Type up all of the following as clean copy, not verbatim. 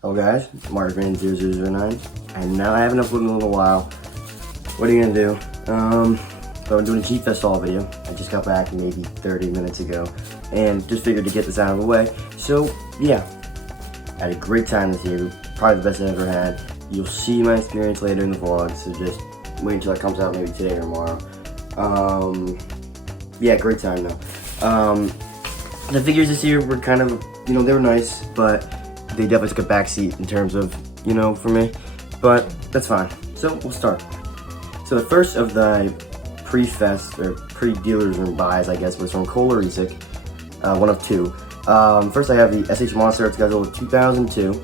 Hello guys, MarkRain0009, and now I haven't uploaded in a little while. What are you gonna do? So I'm doing a G Fest haul video. I just got back maybe 30 minutes ago, and just figured to get this out of the way. So yeah, I had a great time this year, probably the best I ever had. You'll see my experience later in the vlog, so just wait until it comes out maybe today or tomorrow. Yeah, great time though. The figures this year were kind of, they were nice, but they definitely took a backseat in terms of, for me, but that's fine. So we'll start. So the first of the pre-fest, or pre-dealer's room buys, I guess, was from Oresik, one of two. First I have the SH Monster XXVIII 2002.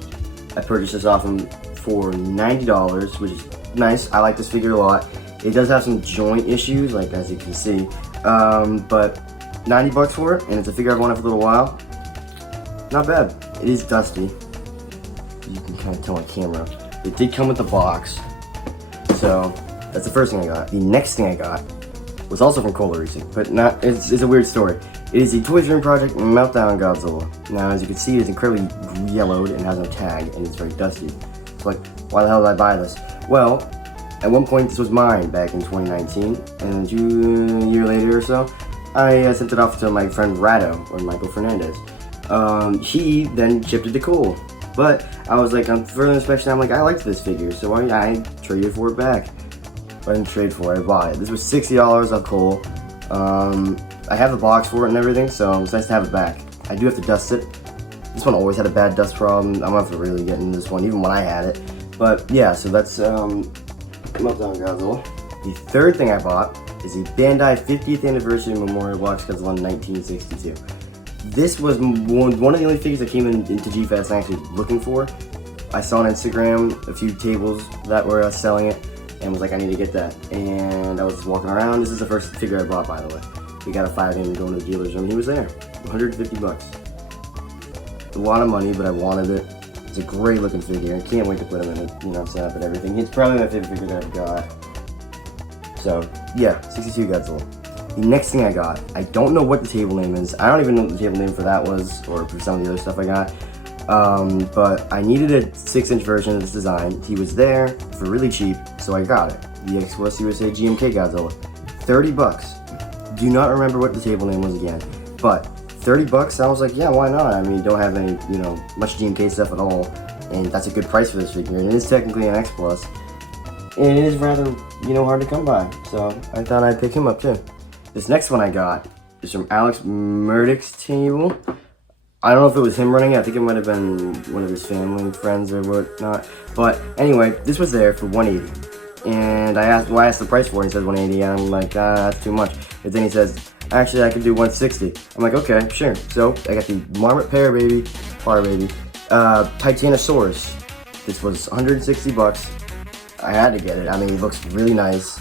I purchased this off him for $90, which is nice. I like this figure a lot. It does have some joint issues, like as you can see, but $90 for it, and it's a figure I've wanted for a little while. Not bad. It is dusty. You can kind of tell on camera. It did come with the box, so that's the first thing I got. The next thing I got was also from Oresik, but not. It's a weird story. It is the Toys Dream Project Meltdown Godzilla. Now, as you can see, it's incredibly yellowed and has no tag, and it's very dusty. It's like, why the hell did I buy this? Well, at one point this was mine back in 2019, and a year later or so, I sent it off to my friend Rado, or Michael Fernandez. He then shipped it to Cole, but I was like, on further inspection, I'm like, I liked this figure, so I traded for it back. I didn't trade for it, I bought it. This was $60 off Cole. I have the box for it and everything, so it's nice to have it back. I do have to dust it. This one always had a bad dust problem. I'm gonna have to really get into this one, even when I had it. But yeah, so that's Meltdown Godzilla. The third thing I bought is the Bandai 50th Anniversary Memorial Box Godzilla 1962. This was one of the only figures that came into G Fest I'm actually looking for. I saw on Instagram a few tables that were selling it, and was like, I need to get that. And I was walking around. This is the first figure I bought, by the way. We got a 5-in going to the dealer's room. He was there, 150 bucks. A lot of money, but I wanted it. It's a great looking figure. I can't wait to put him in it, set up and everything. It's probably my favorite figure that I've got. So yeah, 62 Godzilla. The next thing I got, I don't know what the table name is. I don't even know what the table name for that was, or for some of the other stuff I got. But I needed a 6-inch version of this design. He was there for really cheap, so I got it. The XXVIII USA GMK Godzilla, 30 bucks. Do not remember what the table name was again, but 30 bucks, I was like, yeah, why not? I mean, don't have any, much GMK stuff at all, and that's a good price for this figure. And it is technically an X+, and it is rather, hard to come by, so I thought I'd pick him up too. This next one I got is from Alex Murdick's table. I don't know if it was him running it. I think it might have been one of his family and friends or whatnot. But anyway, this was there for $180. And I asked the price for it. He said $180, and I'm like, that's too much. But then he says, actually, I could do $160. I'm like, okay, sure. So I got the Marmot Par Baby, Titanosaurus. This was 160 bucks. I had to get it. I mean, it looks really nice.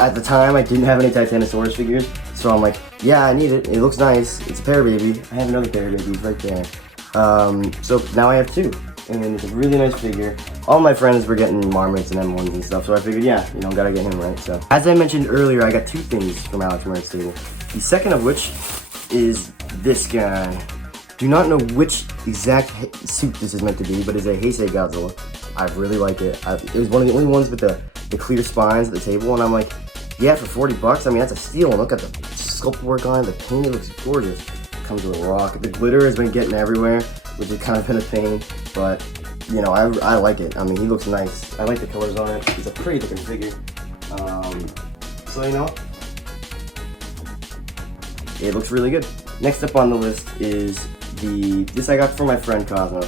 At the time, I didn't have any Titanosaurus figures, so I'm like, yeah, I need it. It looks nice. It's a Par Baby. I have another Par Baby right there. So now I have two, and it's a really nice figure. All my friends were getting Marmots and M1s and stuff, so I figured, yeah, gotta get him right. So as I mentioned earlier, I got two things from Alex Murdick's table. The second of which is this guy. Do not know which exact suit this is meant to be, but it's a Heisei Godzilla. I really like it. It was one of the only ones with the clear spines at the table, and I'm like, yeah, for 40 bucks, I mean, that's a steal. And look at the sculpt work on it, the paint, it looks gorgeous. It comes with a rock. The glitter has been getting everywhere, which has kind of been a pain, but, I like it. I mean, he looks nice. I like the colors on it. It's a pretty looking figure. So, it looks really good. Next up on the list is this I got from my friend Cosmo,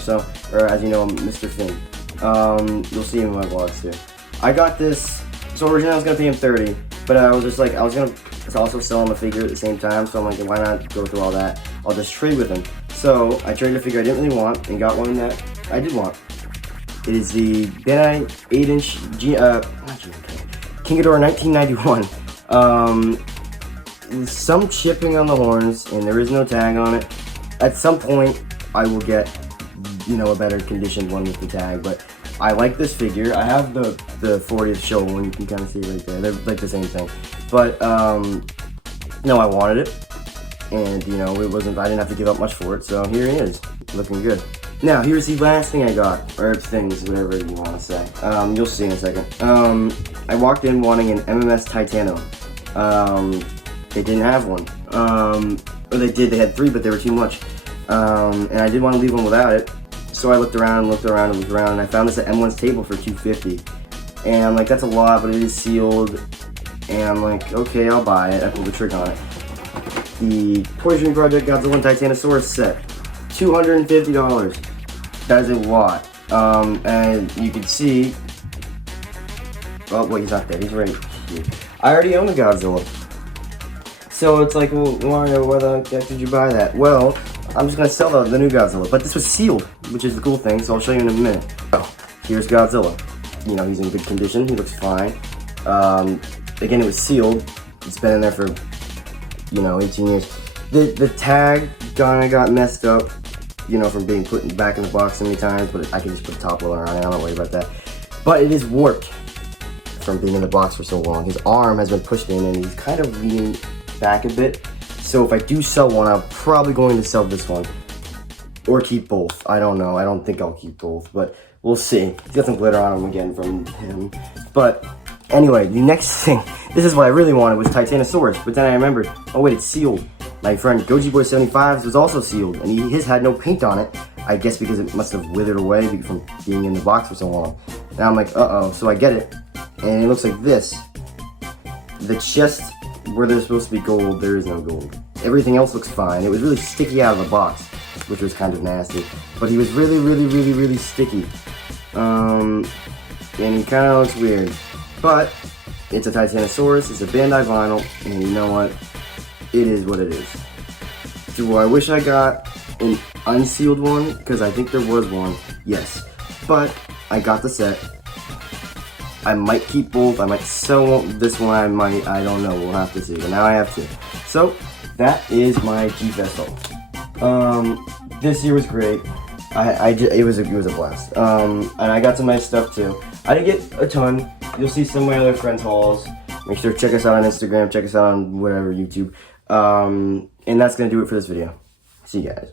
or as you know, Mr. Finn. You'll see him in my vlogs too. I got this, so originally I was gonna pay him 30, but I was just like, I was gonna also sell him a figure at the same time, so I'm like, why not go through all that? I'll just trade with him. So I traded a figure I didn't really want, and got one that I did want. It is the Bandai 8-inch King Ghidorah 1991. Some chipping on the horns, and there is no tag on it. At some point, I will get, a better conditioned one with the tag, but I like this figure. I have the 40th show one, you can kind of see right there. They're like the same thing. But, no, I wanted it. And, it wasn't, I didn't have to give up much for it, so here he is, looking good. Now, here's the last thing I got, or things, whatever you want to say. You'll see in a second. I walked in wanting an MMS Titano. They didn't have one. Or they did, they had 3, but they were too much. And I didn't want to leave one without it. So I looked around, and I found this at M1's table for $250. And I'm like, that's a lot, but it is sealed. And I'm like, okay, I'll buy it. I pulled the trigger on it. The Toy Dream Project Godzilla and Titanosaurus set. $250. That is a lot. And you can see, oh wait, he's not there, he's right here. I already own a Godzilla. So it's like, well, Mario, why the heck did you buy that? Well, I'm just gonna sell the new Godzilla, but this was sealed, which is the cool thing, so I'll show you in a minute. Oh, here's Godzilla. You know, he's in good condition, he looks fine. Again, it was sealed. It's been in there for, you know, 18 years. The tag kinda got messed up, you know, from being put back in the box so many times, but I can just put a top loader on it, I'm not worried about that. But it is warped from being in the box for so long. His arm has been pushed in and he's kind of leaning back a bit. So if I do sell one, I'm probably going to sell this one. Or keep both. I don't know. I don't think I'll keep both, but we'll see. He's got some glitter on him again from him. But anyway, the next thing, this is what I really wanted, was Titanosaurus. But then I remembered, oh wait, it's sealed. My friend Goji Boy 75 was also sealed, and his had no paint on it. I guess because it must have withered away from being in the box for so long. And I'm like, uh-oh. So I get it, and it looks like this. The chest, where there's supposed to be gold, there is no gold. Everything else looks fine. It was really sticky out of the box, which was kind of nasty. But he was really, really, really, really sticky. And he kind of looks weird. But it's a Titanosaurus, it's a Bandai vinyl, and you know what? It is what it is. Do I wish I got an unsealed one? Because I think there was one. Yes. But I got the set. I might keep both. I might sell this one. I don't know. We'll have to see. But now I have to. So that is my G-Fest haul. This year was great. It was a blast. And I got some nice stuff too. I didn't get a ton. You'll see some of my other friends' hauls. Make sure to check us out on Instagram. Check us out on whatever, YouTube. And that's gonna do it for this video. See you guys.